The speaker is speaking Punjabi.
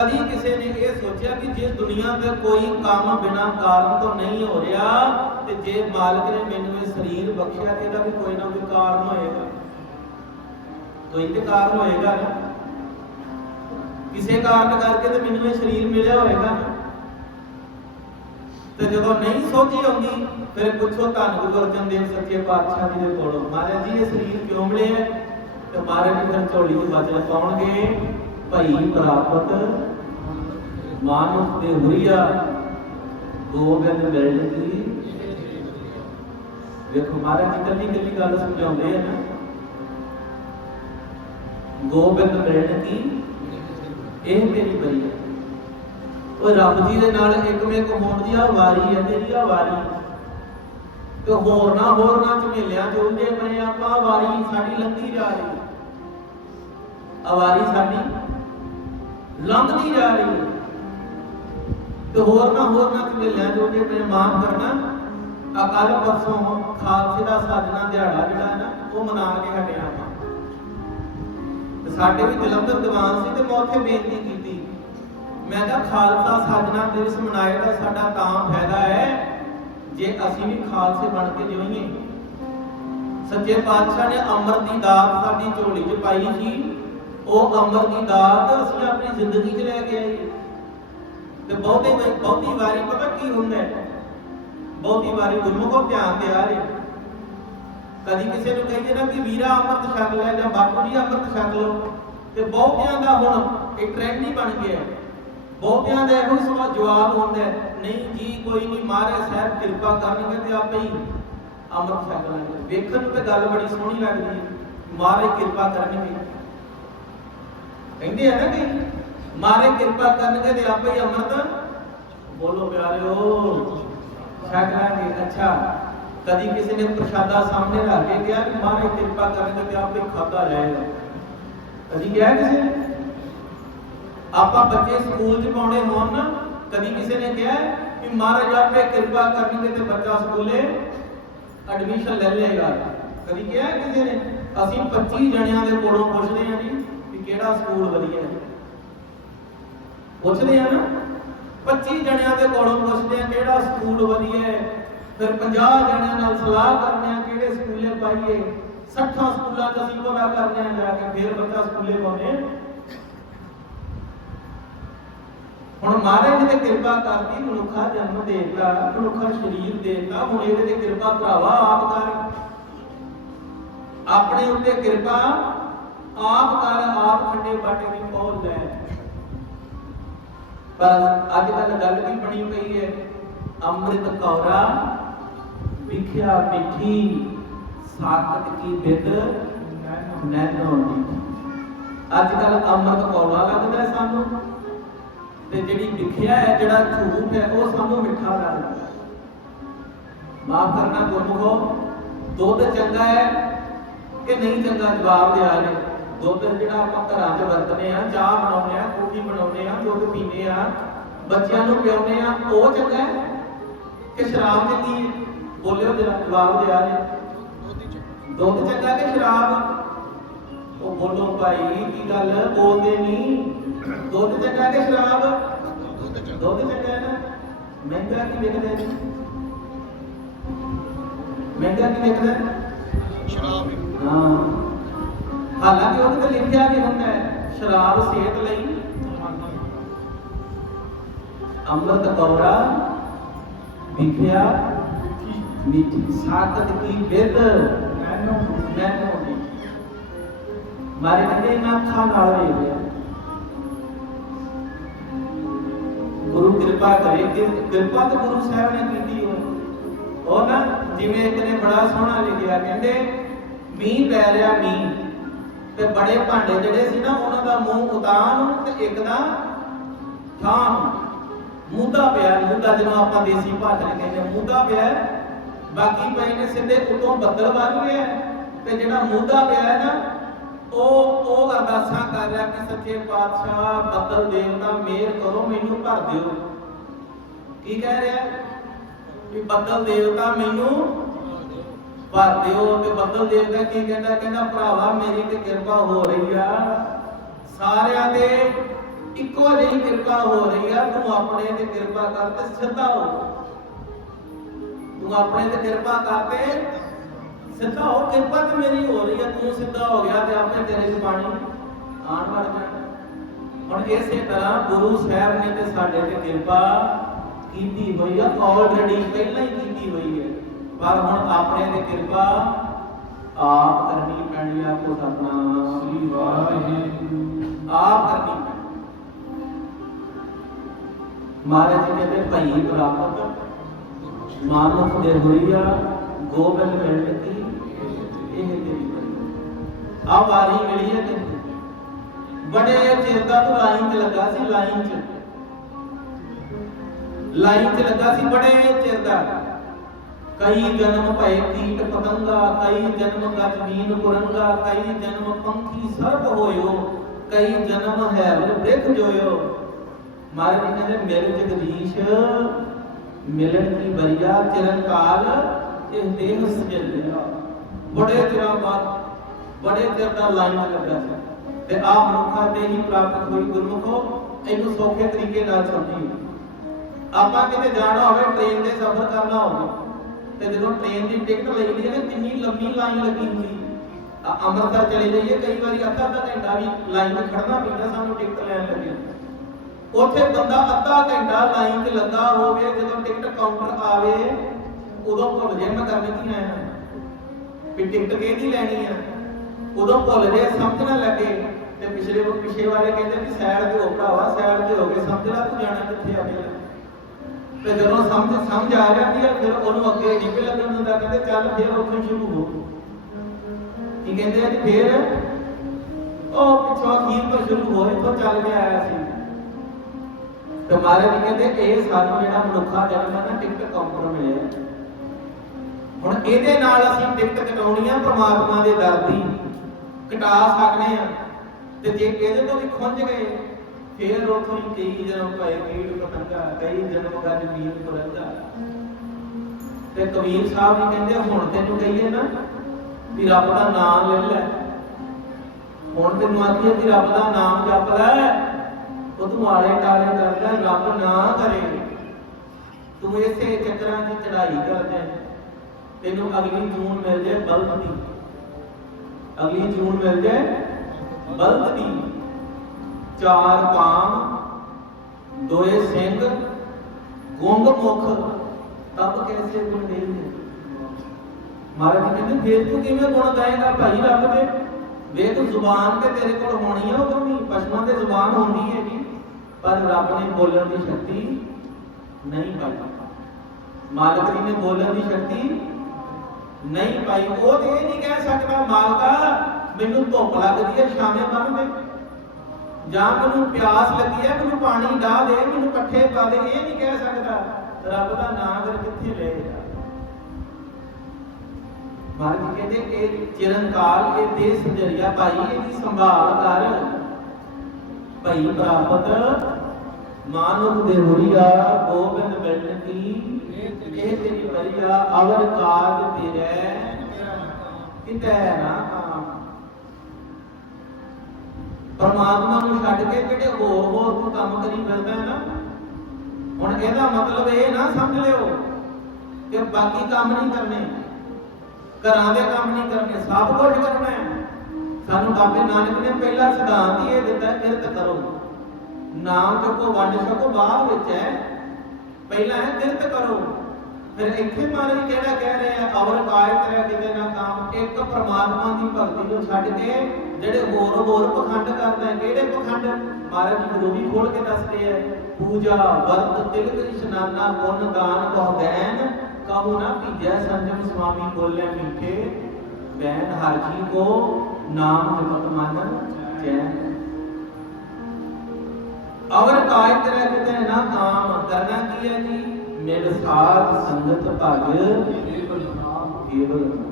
ਕਦੀ ਕਿਸੇ ਨੇ ਇਹ ਸੋਚਿਆ ਕਿ ਜੇ ਦੁਨੀਆ ਤੇ ਕੋਈ ਕੰਮ ਬਿਨਾ ਕਾਰਨ ਤੋਂ ਨਹੀਂ ਹੋ ਰਿਹਾ, ਤੇ ਜੇ ਮਾਲਕ ਨੇ ਮੈਨੂੰ ਇਹ ਸਰੀਰ ਬਖਸ਼ਿਆ, ਤੇ ਇਹਦਾ ਵੀ ਕੋਈ ਨਾ ਕੋਈ ਕਾਰਨ ਹੋਏਗਾ। ਕੋਈ ਤੇ ਕਾਰਨ ਹੋਏਗਾ ਨਾ। ਕਿਸੇ ਕਾਰਨ ਕਰਕੇ ਤੇ ਮੈਨੂੰ ਇਹ ਸਰੀਰ ਮਿਲਿਆ ਹੋਏਗਾ ਤੇ ਜਦੋਂ ਨਹੀਂ ਸੋਚੀ ਆਉਂਦੀ, ਫਿਰ ਪੁੱਛੋ ਧੰਨ ਗੁਰੂ ਅਰਜਨ ਦੇਵ ਸੱਚੇ ਪਾਤਸ਼ਾਹ ਜੀ ਦੇ ਕੋਲੋਂ, ਮਹਾਰਾਜ ਜੀ, ਇਹ ਸਰੀਰ ਕਿਉਂ ਮਿਲਿਆ? ਤੇ ਮਹਾਰਾਜ ਜੀ ਫਿਰ ਝੋਲੀ 'ਚ ਬਚਨ ਪਾਉਣਗੇ, ਭਈ ਪ੍ਰਾਪਤ ਮਾਨੁਖ ਤੇ ਹੁਰੀਆ ਗੋਬਿੰਦ ਮਿਲਣ ਦੀ ਵੇਖੋ ਮਹਾਰਾਜ ਜੀ, ਕੱਲੀ ਕੱਲੀ ਗੱਲ ਸਮਝਾਉਂਦੇ ਆ ਨਾ। ਗੋਬਿੰਦ ਮਿਲਣ ਦੀ ਇਹ ਮੇਰੀ ਬਰੀ ਹੈ ਉਹ ਰੱਬ ਜੀ ਦੇ ਨਾਲ ਇੱਕ ਮੇਕ ਹੋਣ ਦੀ ਆ ਵਾਰੀ ਹੈ ਤੇਰੀ ਆ ਵਾਰੀ। ਤੇ ਹੋਰ ਨਾ ਹੋਰ ਨਾ ਝਮੇਲਿਆਂ ਚੋਲਦੇ ਪਏ ਆਪਾਂ ਵਾਰੀ ਸਾਡੀ ਲੰਘੀ ਜਾ ਰਹੀ। ਆ ਵਾਰੀ ਸਾਡੀ ਲੰਘਦੀ ਜਾ ਰਹੀ। ਹੈ ਤੇ ਹੋਰ ਨਾ ਹੋਰ ਨਾ ਝਮੇਲਿਆਂ ਚੋਲਦੇ ਪਏ ਮਾਫ ਕਰਨਾ ਆ ਕੱਲ ਪਰਸੋਂ ਖਾਲਸੇ ਦਾ ਸਾਜਣਾ ਦਿਹਾੜਾ ਜਿਹੜਾ ਹੈ ਨਾ, ਉਹ ਮਨਾ ਕੇ ਹਟਿਆ ਆਪਾਂ। ਤੇ ਸਾਡੇ ਵੀ ਜਲੰਧਰ ਦੀਵਾਨ ਸੀ ਤੇ ਮੈਂ ਉੱਥੇ ਬੇਨਤੀ ਕੀਤੀ। ਮੈਂ ਕਿਹਾ ਖਾਲਸਾ ਸਾਜਣਾ ਦਿਵਸ ਮਨਾਏ ਦਾ ਸਾਡਾ ਤਾਂ ਫਾਇਦਾ ਹੈ, ਜੇ ਅਸੀਂ ਵੀ ਖਾਲਸੇ ਬਣ ਕੇ ਜਿਉਈਏ। ਸੱਚੇ ਪਾਤਸ਼ਾਹ ਨੇ ਅੰਮ੍ਰਿਤ ਦੀ ਦਾਤ ਸਾਡੀ ਝੋਲੀ 'ਚ ਪਾਈ ਸੀ। ਉਹ ਅੰਮ੍ਰਿਤ ਦੀ ਦਾਤ ਅਸੀਂ ਆਪਣੀ ਜ਼ਿੰਦਗੀ 'ਚ ਲੈ ਕੇ ਆਏ। ਤੇ ਬਹੁਤੇ ਬਹੁਤੀ ਵਾਰੀ ਪਤਾ ਕੀ ਹੁੰਦਾ ਹੈ? ਬਹੁਤੀ ਵਾਰੀ ਗੁਰਮੁਖੋ ਧਿਆਨ ਤੇ ਆ ਰਿਹਾ। ਕਦੀ ਕਿਸੇ ਨੂੰ ਕਹਿੰਦੇ ਨਾ ਕਿ ਵੀਰਾ ਅੰਮ੍ਰਿਤ ਛਕ ਲੈ ਜਾਂ ਬਾਪੂ ਜੀ ਅੰਮ੍ਰਿਤ ਛਕ ਲਓ। ਤੇ ਬਹੁਤਿਆਂ ਦਾ ਹੁਣ ਇੱਕ ਟ੍ਰੈਂਡ ਹੀ ਬਣ ਗਿਆ ਬਹੁਤਿਆਂ ਦਾ ਇਹੋ ਸਮਾਂ ਜਵਾਬ ਹੁੰਦਾ ਨਹੀਂ ਜੀ, ਕੋਈ ਨਹੀਂ ਮਹਾਰਾਜ ਸਾਹਿਬ ਕਿਰਪਾ ਕਰਨਗੇ ਤੇ ਆਪੇ ਹੀ ਅੰਮ੍ਰਿਤ ਛਕ ਲਾਂਗੇ। ਵੇਖਣ ਨੂੰ ਤੇ ਗੱਲ ਬੜੀ ਸੋਹਣੀ ਲੱਗਦੀ ਹੈ। ਮਹਾਰਾਜ ਕਿਰਪਾ ਕਰਨਗੇ। ਕਹਿੰਦੇ ਆ ਨਾ ਕਿ ਮਹਾਰਾਜ ਕਿਰਪਾ ਕਰਨਗੇ ਤੇ ਆਪੇ ਹੀ ਅੰਮ੍ਰਿਤ। ਬੋਲੋ ਪਿਆਰਿਓ ਛਕ ਲਾਂਗੇ ਅੱਛਾ, ਕਦੀ ਕਿਸੇ ਨੇ ਪ੍ਰਸ਼ਾਦਾ ਸਾਹਮਣੇ ਰੱਖ ਕੇ ਕਿਹਾ ਕਿ ਮਹਾਰਾਜ ਕਿਰਪਾ ਕਰਨਗੇ ਤੇ ਆਪੇ ਖਾਦਾ ਜਾਏਗਾ? ਕਦੀ ਕਿਹਾ ਕਿਸੇ ਆਪਾਂ ਬੱਚੇ ਸਕੂਲ 'ਚ ਪਾਉਣੇ ਹੋਣ ਨਾ, ਕਦੀ ਕਿਸੇ ਨੇ ਕਿਹਾ ਕਿ ਮਹਾਰਾਜ ਆਪੇ ਕਿਰਪਾ ਕਰਨਗੇ ਤੇ ਬੱਚਾ ਸਕੂਲੇ ਐਡਮਿਸ਼ਨ ਲੈ ਲਏਗਾ? ਕਦੀ ਕਿਹਾ ਕਿਸੇ ਨੇ? ਅਸੀਂ 25 ਜਣਿਆਂ ਦੇ ਕੋਲੋਂ ਪੁੱਛਦੇ ਹਾਂ ਜੀ ਕਿ ਕਿਹੜਾ ਸਕੂਲ ਵਧੀਆ ਹੈ। ਪੁੱਛਦੇ ਆ ਨਾ 25 ਜਣਿਆਂ ਦੇ ਕੋਲੋਂ ਪੁੱਛਦੇ ਆ ਕਿਹੜਾ ਸਕੂਲ ਵਧੀਆ ਹੈ। ਫਿਰ 50 ਜਣਿਆਂ ਨਾਲ ਸਲਾਹ ਕਰਦੇ ਆ ਕਿਹੜੇ ਸਕੂਲੇ ਪਾਈਏ। 60 ਸਕੂਲਾਂ 'ਚ ਅਸੀਂ ਪਤਾ ਕਰਦੇ ਆ ਜਾ ਕੇ ਫਿਰ ਬੱਚਾ ਸਕੂਲੇ ਪਾਉਂਦੇ ਹੁਣ ਮਹਾਰਾਜ ਨੇ ਤੇ ਕਿਰਪਾ ਕਰਤੀ, ਮਨੁੱਖਾ ਜਨਮ ਦੇਤਾ ਮਨੁੱਖਾ ਸਰੀਰ ਦੇਤਾ ਹੁਣ ਇਹਦੇ ਤੇ ਕਿਰਪਾ ਭਰਾਵਾ ਆਪ ਕਰ। ਆਪਣੇ ਉੱਤੇ ਕਿਰਪਾ ਆਪ ਕਰ, ਆਪ ਖੰਡੇ ਬਾਟੇ ਦੀ ਪਹੁੰਚ ਲੈ ਪਰ ਅੱਜ ਕੱਲ ਗੱਲ ਕੀ ਬਣੀ ਪਈ ਹੈ? ਅੰਮ੍ਰਿਤ ਕੌਰਾ ਵਿਖਿਆ ਮਿੱਠੀ, ਸਾਖਤ ਕੀ ਬਿਦ ਨੈਣੋ ਦੀ ਅੱਜ ਕੱਲ ਅੰਮ੍ਰਿਤ ਕੌੜਾ ਲੱਗਦਾ ਸਾਨੂੰ। ਤੇ ਜਿਹੜੀ ਵਿਖਿਆ ਹੈ, ਜਿਹੜਾ ਝੂਠ ਹੈ, ਉਹ ਸਾਨੂੰ ਮਿੱਠਾ ਲੱਗਦਾ ਮਾਫ ਕਰਨਾ ਗੁਰਮੁਖੋ, ਦੁੱਧ ਚੰਗਾ ਹੈ ਕਿ ਨਹੀਂ ਚੰਗਾ? ਜਵਾਬ ਦਿਆ ਨੇ ਦੁੱਧ ਜਿਹੜਾ ਆਪਾਂ ਘਰਾਂ 'ਚ ਵਰਤਦੇ ਆ ਚਾਹ ਬਣਾਉਂਦੇ ਆ ਕੌਫੀ ਬਣਾਉਂਦੇ ਆ ਦੁੱਧ ਪੀਂਦੇ ਆ ਬੱਚਿਆਂ ਨੂੰ ਪਿਆਉਂਦੇ ਆ ਉਹ ਚੰਗਾ ਹੈ? ਕਿ ਸ਼ਰਾਬ ਹੈ? ਬੋਲਿਓ ਜਰਾ ਜਵਾਬ ਦਿਆ ਨੇ ਦੁੱਧ ਚੰਗਾ ਕਿ ਸ਼ਰਾਬ? ਉਹ ਬੋਲੋ ਭਾਈ ਕੀ ਗੱਲ? ਬੋਲਦੇ ਨਹੀਂ। ਦੁੱਧ ਚੰਗਾ ਕਿ ਸ਼ਰਾਬ? ਦੁੱਧ ਚੰਗਾ ਹੈ ਨਾ? ਮਹਿੰਗਾ ਕੀ ਵਿਕਦਾ ਜੀ? ਮਹਿੰਗਾ ਕੀ ਵਿਕਦਾ ਸ਼ਰਾਬ ਹਾਂ। ਹਾਲਾਂਕਿ ਉਹਦੇ ਤੇ ਲਿਖਿਆ ਵੀ ਹੁੰਦਾ ਹੈ, ਸ਼ਰਾਬ ਸਿਹਤ ਲਈ ਅੰਮ੍ਰਿਤ ਕੌਰਾ ਵਿਖਿਆ, ਮਿੱਠੀ, ਸਾਖਤ ਕੀ ਬਿਦ ਨੈਨੋ ਨੈਨੋ ਦੀ ਮਾਰੇ ਕਹਿੰਦੇ ਨਾ ਅੱਖਾਂ ਨਾਲ ਵੇਖਿਆ ਗੁਰੂ ਕਿਰਪਾ ਕਰੇ ਕਿ ਕਿਰਪਾ ਤਾਂ ਗੁਰੂ ਸਾਹਿਬ ਨੇ ਕੀਤੀ ਹੋਈ ਉਹ ਨਾ ਜਿਵੇਂ ਇੱਕ ਨੇ ਬੜਾ ਸੋਹਣਾ ਲਿਖਿਆ, ਕਹਿੰਦੇ, ਮੀਂਹ ਪੈ ਰਿਹਾ ਮੀਂਹ। ਤੇ ਬੜੇ ਭਾਂਡੇ ਜਿਹੜੇ ਸੀ ਨਾ ਉਹਨਾਂ ਦਾ ਮੂੰਹ ਉਤਾਂ ਨੂੰ ਤੇ ਇੱਕ ਦਾ ਥਾਂ ਨੂੰ ਪਿਆ ਮੁੱਦਾ ਜਿਹਨੂੰ ਆਪਾਂ ਦੇਸੀ ਭਾਸ਼ਾ ਚ ਕਹਿੰਦੇ ਹਾਂ, ਪਿਆ ਬਾਕੀ ਪਏ ਨੇ ਸਿੱਧੇ ਉਤੋਂ ਬੱਦਲ ਵੱਧ ਰਿਹਾ ਤੇ ਜਿਹੜਾ ਮੁੱਦਾ ਪਿਆ ਹੈ ਨਾ ਉਹ ਉਹ ਅਰਦਾਸਾਂ ਕਰ ਰਿਹਾ ਕਿ ਸੱਚੇ ਪਾਤਸ਼ਾਹ ਬੱਦਲ ਦੇਵਤਾ ਮਿਹਰ ਕਰੋ ਮੈਨੂੰ ਭਰ ਦਿਓ। ਕੀ ਕਹਿ ਰਿਹਾ? ਕਿ ਬੱਦਲ ਦੇਵਤਾ ਮੈਨੂੰ ਭਰ ਦਿਓ ਤੇ ਬੱਦਲ ਦੇਵਤਾ ਕੀ ਕਹਿੰਦਾ? ਕਹਿੰਦਾ, ਭਰਾਵਾ, ਮੇਰੀ ਤੇ ਕਿਰਪਾ ਹੋ ਰਹੀ ਆ। ਸਾਰਿਆਂ ਦੇ ਇੱਕੋ ਜਿਹੀ ਕਿਰਪਾ ਹੋ ਰਹੀ ਆ। ਤੂੰ ਆਪਣੇ ਤੇ ਕਿਰਪਾ ਕਰ ਤੇ ਸਿੱਧਾ ਹੋ। ਤੂੰ ਆਪਣੇ ਤੇ ਕਿਰਪਾ ਕਰ ਤੇ ਸਿੱਧਾ ਹੋ। ਕਿਰਪਾ ਤੇ ਮੇਰੀ ਹੋ ਰਹੀ ਆ। ਤੂੰ ਸਿੱਧਾ ਹੋ ਗਿਆ ਤੇ ਆਪਣੇ ਤੇਰੇ ਚ ਪਾਣੀ ਆਣ ਵੜ ਜਾਣਾ। ਹੁਣ ਇਸੇ ਤਰ੍ਹਾਂ ਗੁਰੂ ਸਾਹਿਬ ਨੇ ਤੇ ਸਾਡੇ ਤੇ ਕਿਰਪਾ ਕੀਤੀ ਹੋਈ ਆ ਆਲਰੇਡੀ ਪਹਿਲਾਂ ਹੀ ਕੀਤੀ ਹੋਈ ਹੈ। ਪਰ ਹੁਣ ਆਪਣੇ ਤੇ ਕਿਰਪਾ ਆਪ ਕਰਨੀ ਪੈਣੀ ਆ ਕੋ ਸਤਨਾਮ ਸ੍ਰੀ ਵਾਹਿਗੁਰੂ ਆਪ ਕਰਨੀ ਪੈਣੀ। ਮਹਾਰਾਜ ਜੀ ਕਹਿੰਦੇ, ਭਈ ਪ੍ਰਾਪਤ ਮਾਨੁਖ ਦੇ ਹੋਈਆ ਗੋਬਿੰਦ ਮਿਲਣ ਕੀ ਇਹ ਤੇਰੀ ਬੜੀ ਆ ਵਾਰੀ ਮਿਲੀ ਹੈ ਤੈਨੂੰ। ਬੜੇ ਚਿਰ ਦਾ ਤੂੰ ਲਾਈਨ 'ਚ ਲੱਗਾ ਸੀ, ਲਾਈਨ 'ਚ। ਲਾਈਨ 'ਚ ਲੱਗਾ ਸੀ, ਬੜੇ ਚਿਰ ਦਾ ਕਈ ਜਨਮ ਭਏ ਕੀਟ ਪਤੰਗਾ, ਕਈ ਜਨਮ ਗਜਮੀਨ ਕੁਰੰਗਾ ਕਈ ਜਨਮ ਪੰਖੀ ਸਰਪ ਹੋਇਓ, ਕਈ ਜਨਮ ਹੈ ਬ੍ਰਿਖ ਜੋਇਓ। ਮਹਾਰਾਜ ਜੀ ਕਹਿੰਦੇ, ਮਿਲ ਜਗਦੀਸ਼, ਮਿਲਣ ਕੀ ਬਰੀਆ ਚਰਨ ਇਹ ਦੇਹ ਸਜਲ ਬੜੇ ਚਿਰਾਂ ਬਾਅਦ, ਬੜੇ ਚਿਰ ਦਾ ਲਾਈਨ ਲੱਗਾ ਸੀ। ਤੇ ਆ ਮਨੁੱਖਾਂ ਤੇ ਹੀ ਪ੍ਰਾਪਤ ਹੋਈ ਗੁਰਮੁਖੋ, ਇਹਨੂੰ ਸੌਖੇ ਤਰੀਕੇ ਨਾਲ ਸਮਝੀ। ਆਪਾਂ ਕਿਤੇ ਜਾਣਾ ਹੋਵੇ ਟ੍ਰੇਨ ਦੇ ਸਫ਼ਰ ਕਰਨਾ ਹੋਵੇ। ਤੇ ਜਦੋਂ ਟ੍ਰੇਨ ਦੀ ਟਿਕਟ ਲਈ ਹੈ ਨਾ ਕਿੰਨੀ ਲੰਮੀ ਲਾਈਨ ਲੱਗੀ ਹੁੰਦੀ ਆ ਅੰਮ੍ਰਿਤਸਰ ਚਲੇ ਜਾਈਏ, ਕਈ ਵਾਰੀ ਅੱਧਾ ਅੱਧਾ ਘੰਟਾ ਵੀ ਲਾਈਨ 'ਚ ਖੜਨਾ ਪੈਂਦਾ, ਸਾਨੂੰ ਟਿਕਟ ਲੈਣ ਲੱਗੇ। ਉੱਥੇ ਬੰਦਾ ਅੱਧਾ ਘੰਟਾ ਲਾਈਨ 'ਚ ਲੱਗਾ ਹੋਵੇ, ਜਦੋਂ ਟਿਕਟ ਕਾਊਂਟਰ ਆਵੇ, ਉਦੋਂ ਭੁੱਲ ਜੇ ਮੈਂ ਕਰਨੀ ਕੀ ਆਇਆ? ਵੀ ਟਿਕਟ ਕਿਹਦੀ ਲੈਣੀ ਆ? ਉਦੋਂ ਭੁੱਲ ਜੇ ਸਮਝ ਨਾ ਲੱਗੇ। ਤੇ ਪਿਛਲੇ ਪਿਛੇ ਵਾਲੇ ਕਹਿੰਦੇ ਵੀ ਸਾਈਡ ਤੇ ਹੋ, ਭਰਾਵਾ ਸਾਈਡ ਤੇ ਹੋ ਕੇ ਸਮਝ ਲੈ ਤੂੰ ਜਾਣਾ ਕਿੱਥੇ ਆ ਪਹਿਲਾਂ। ਤੇ ਜਦੋਂ ਸਮਝ ਸਮਝ ਆ ਜਾਂਦੀ ਹੈ ਫਿਰ ਉਹਨੂੰ ਅੱਗੇ ਨਹੀਂ ਪੇ ਲੱਗਣ ਕਹਿੰਦੇ ਚੱਲ ਫਿਰ ਉੱਥੋਂ ਸ਼ੁਰੂ ਹੋ। ਕੀ ਕਹਿੰਦੇ ਆ ਫਿਰ ਉਹ ਪਿੱਛੋਂ ਅਖੀਰ ਤੋਂ ਸ਼ੁਰੂ ਹੋਏ ਤੋਂ ਚੱਲ ਕੇ ਆਇਆ ਸੀ। ਤੇ ਮਹਾਰਾਜ ਕਹਿੰਦੇ, ਇਹ ਸਾਨੂੰ ਜਿਹੜਾ ਮਨੁੱਖਾ ਜਨਮ ਹੈ ਨਾ, ਟਿਕਟ ਕਾਊਂਟਰ ਮਿਲਿਆ। ਹੁਣ ਇਹਦੇ ਨਾਲ ਅਸੀਂ ਟਿਕਟ ਕਟਾਉਣੀ ਆ ਪ੍ਰਮਾਤਮਾ ਦੇ ਦਰ ਦੀ। ਕਟਾ ਸਕਨੇ ਆ। ਤੇ ਜੇ ਇਹਦੇ ਤੋਂ ਵੀ ਖੁੰਝ ਗਏ ਫੇਰ ਉਥੋਂ ਕਈ ਜਨਮ ਪਏ ਕੀੜ ਪਤੰਗਾ, ਕਈ ਜਨਮ ਗੱਜ ਮੀਨ ਪੁਰੰਦਾ ਤੇ ਕਬੀਰ ਸਾਹਿਬ ਜੀ ਕਹਿੰਦੇ ਹੁਣ ਤੈਨੂੰ ਕਹੀਏ ਨਾ ਵੀ ਰੱਬ ਦਾ ਨਾਮ ਲੈ ਲੈ। ਹੁਣ ਤੈਨੂੰ ਆਖੀਏ ਕਿ ਰੱਬ ਦਾ ਨਾਮ ਜਪ ਲੈ, ਉਹ ਤੂੰ ਆਲੇ ਟਾਲੇ ਕਰ ਰੱਬ ਨਾ ਕਰੇ। ਤੂੰ ਇਸੇ ਚੱਕਰਾਂ ਦੀ ਚੜਾਈ ਕਰਦਾ ਤੈਨੂੰ ਅਗਲੀ ਜੂਨ ਮਿਲ ਜਾਏ ਬਲਦ ਦੀ। ਅਗਲੀ ਜੂਨ ਮਿਲ ਜਾਏ ਬਲਦ ਦੀ। ਚਾਰ ਪਾਮ ਦੋਏ ਸਿੰਘ, ਗੁੰਗ ਮੁਖ ਤਬ ਕੈਸੇ ਗੁਣ ਦੇਈਏ ਮਹਾਰਾਜ ਜੀ ਕਹਿੰਦੇ, ਫੇਰ ਤੂੰ ਕਿਵੇਂ ਗੁਣ ਗਾਏਗਾ ਭਾਈ ਰੱਬ ਦੇ? ਵੇਖ ਜ਼ੁਬਾਨ ਤੇ ਤੇਰੇ ਕੋਲ ਹੋਣੀ ਆ ਉਦੋਂ ਵੀ ਪਸ਼ੂਆਂ ਤੇ ਜ਼ੁਬਾਨ ਹੁੰਦੀ ਹੈ ਜੀ ਪਰ ਰੱਬ ਨੇ ਬੋਲਣ ਦੀ ਸ਼ਕਤੀ ਨਹੀਂ ਪਾਈ। ਮਾਲਕ ਜੀ ਨੇ ਬੋਲਣ ਦੀ ਸ਼ਕਤੀ ਨਹੀਂ ਪਾਈ। ਉਹ ਤੇ ਇਹ ਨਹੀਂ ਕਹਿ ਸਕਦਾ, ਮਾਲਕਾ, ਮੈਨੂੰ ਧੁੱਪ ਲੱਗਦੀ ਹੈ ਸ਼ਾਮੇ ਬੰਨ ਦੇ ਜਾਂ ਮੈਨੂੰ ਪਿਆਸ ਲੱਗੀ ਹੈ, ਮੈਨੂੰ ਪਾਣੀ ਡਾ ਦੇ, ਮੈਨੂੰ ਇਕੱਠੇ ਪਾ ਦੇ, ਇਹ ਨਹੀਂ ਕਹਿ ਸਕਦਾ, ਰੱਬ ਦਾ ਨਾਮ ਫਿਰ ਕਿੱਥੇ ਲਏਗਾ ਮਹਾਰਾਜ ਕਹਿੰਦੇ, ਇਹ ਚਿਰੰਕਾਲ, ਇਹ ਦੇ ਸਜਰੀਆ ਭਾਈ, ਇਹਦੀ ਸੰਭਾਲ ਕਰ। ਭਈ ਪ੍ਰਾਪਤ ਮਾਨੁਖ ਦੇ ਹੋਰੀਆ, ਗੋਬਿੰਦ ਮਿਲਣ ਕੀ, ਇਹ ਤੇਰੀ ਬਰੀਆ ਅਵਰ ਕਾਜ ਤੇਰੇ ਕਿਤੇ ਨਾ ਕਾਮ ਪਰਮਾਤਮਾ ਨੂੰ ਛੱਡ ਕੇ ਜਿਹੜੇ ਹੋਰ ਹੋਰ ਤੂੰ ਕੰਮ ਕਰੀ ਫਿਰਦਾ ਹੈ ਨਾ? ਹੁਣ ਇਹਦਾ ਮਤਲਬ ਇਹ ਨਾ ਸਮਝ ਲਿਓ ਕਿ ਬਾਕੀ ਕੰਮ ਨਹੀਂ ਕਰਨੇ, ਘਰਾਂ ਦੇ ਕੰਮ ਨਹੀਂ ਕਰਨੇ, ਸਭ ਕੁਝ ਕਰਨਾ ਹੈ। ਸਾਨੂੰ ਬਾਬੇ ਨਾਨਕ ਨੇ ਪਹਿਲਾ ਸਿਧਾਂਤ ਹੀ ਇਹ ਦਿੱਤਾ ਕਿਰਤ ਕਰੋ। ਨਾਮ ਜਪੋ ਵੰਡ ਛਕੋ, ਬਾਅਦ ਵਿੱਚ ਹੈ, ਪਹਿਲਾਂ ਹੈ ਕਿਰਤ ਕਰੋ। ਫਿਰ ਇੱਥੇ ਮਹਾਰਾਜ ਕਿਹੜਾ ਕਹਿ ਰਹੇ ਆ ਅਵਰ ਕਾਇ ਕਰਿਆ ਕਿਤੇ ਨਾ ਕੰਮ, ਇੱਕ ਪਰਮਾਤਮਾ ਦੀ ਭਗਤੀ ਨੂੰ ਛੱਡ ਕੇ ਜਿਹੜੇ ਹੋਰ ਹੋਰ ਪਖੰਡ ਕਰਦੇ ਆ ਕਿਹੜੇ ਪਖੰਡ? ਮਹਾਰਾਜ ਜੀ ਗੁਰੂ ਵੀ ਖੋਲ ਕੇ ਦੱਸਦੇ ਆ ਪੂਜਾ, ਵਰਤ, ਤਿਲਕ, ਇਸ਼ਨਾਨਾ, ਗੁਣ, ਦਾਨ ਬਹੁਦੈਨ ਕਹੋ ਨਾ ਭੀਜੈ ਸੰਜਮ ਸੁਆਮੀ ਬੋਲੇ ਮੀਠੇ ਬੈਨ ਹਰ ਜੀ ਕੋ ਨਾਮ ਜਪਤ ਮਨ ਚੈਨ ਅਵਰ ਕਾਇ ਤੇਰੇ ਕਿਤੇ ਨਾ ਕਾਮ, ਕਰਨਾ ਕੀ ਹੈ ਜੀ? ਮਿਲ ਸਾਧ ਸੰਗਤ ਭਗ ਕੇਵਲ ਨਾਮ ਕੇਵਲ ਨਾਮ।